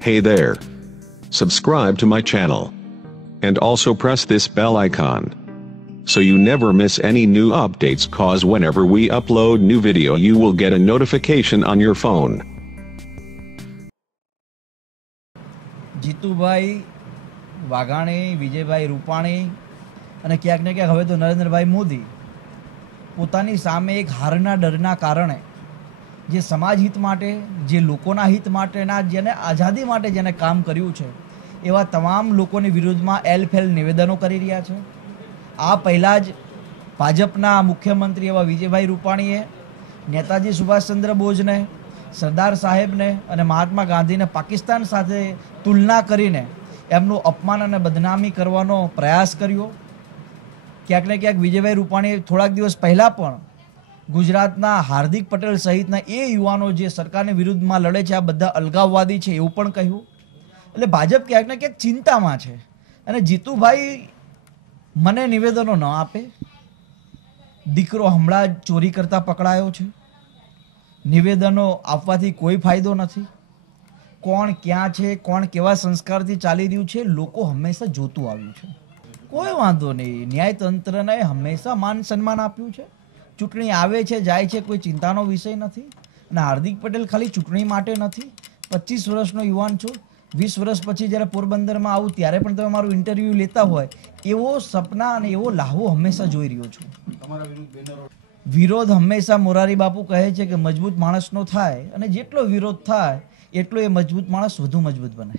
Hey there. Subscribe to my channel. And also press this bell icon. So you never miss any new updates cause whenever we upload new video you will get a notification on your phone. Jitubhai Vaghani Vijaybhai Rupani અને ક્યાંક ને ક્યાંક હવે તો નરેન્દ્રભાઈ મોદી પોતાની સામે એક હારના ડરના કારણે જે સમાજ હિત માટે, જે લોકોના હિત માટેના, જેને આઝાદી માટે જેને કામ કર્યું છે, એવા તમામ લોકોની વિરુદ્ધમાં એલફેલ નિવેદનો કરી રહ્યા છે. આ પહેલાં જ ભાજપના મુખ્યમંત્રી એવા વિજયભાઈ રૂપાણીએ, નેતાજી સુભાષચંદ્ર બોઝને, સરદાર સાહેબને અને મહાત્મા ગાંધીને પાકિસ્તાન સાથે તુલના કરીને એમનું અપમાન અને બદનામી કરવાનો પ્રયાસ કર્યો. ક્યાંક ને ક્યાંક વિજયભાઈ રૂપાણીએ થોડાક દિવસ પહેલાં પણ ગુજરાતના હાર્દિક પટેલ સહિતના એ યુવાનો જે સરકારની વિરુદ્ધમાં લડે છે, આ બધા અલગાવવાદી છે એવું પણ કહ્યું. એટલે ભાજપ ક્યાંક ને ક્યાંક ચિંતામાં છે. અને જીતુભાઈ મને નિવેદનો ન આપે. દીકરો હમણાં જ ચોરી કરતા પકડાયો છે. નિવેદનો આપવાથી કોઈ ફાયદો નથી. કોણ ક્યાં છે, કોણ કેવા સંસ્કારથી ચાલી રહ્યું છે, લોકો હંમેશા જોતું આવ્યું છે. કોઈ વાંધો નહીં. ન્યાયતંત્રને હંમેશા માન સન્માન આપ્યું છે. ચૂંટણી આવે છે જાય છે કોઈ ચિંતાનો વિષય નથી. અને હાર્દિક પટેલ ખાલી ચૂંટણી માટે નથી. પચીસ વર્ષનો યુવાન છું. વીસ વર્ષ પછી જ્યારે પોરબંદરમાં આવું ત્યારે પણ તમે મારું ઇન્ટરવ્યૂ લેતા હોય એવો સપના અને એવો લાહવો હંમેશા જોઈ રહ્યો છું. વિરોધ હંમેશા મોરારી બાપુ કહે છે કે મજબૂત માણસનો થાય અને જેટલો વિરોધ થાય એટલો એ મજબૂત માણસ વધુ મજબૂત બને.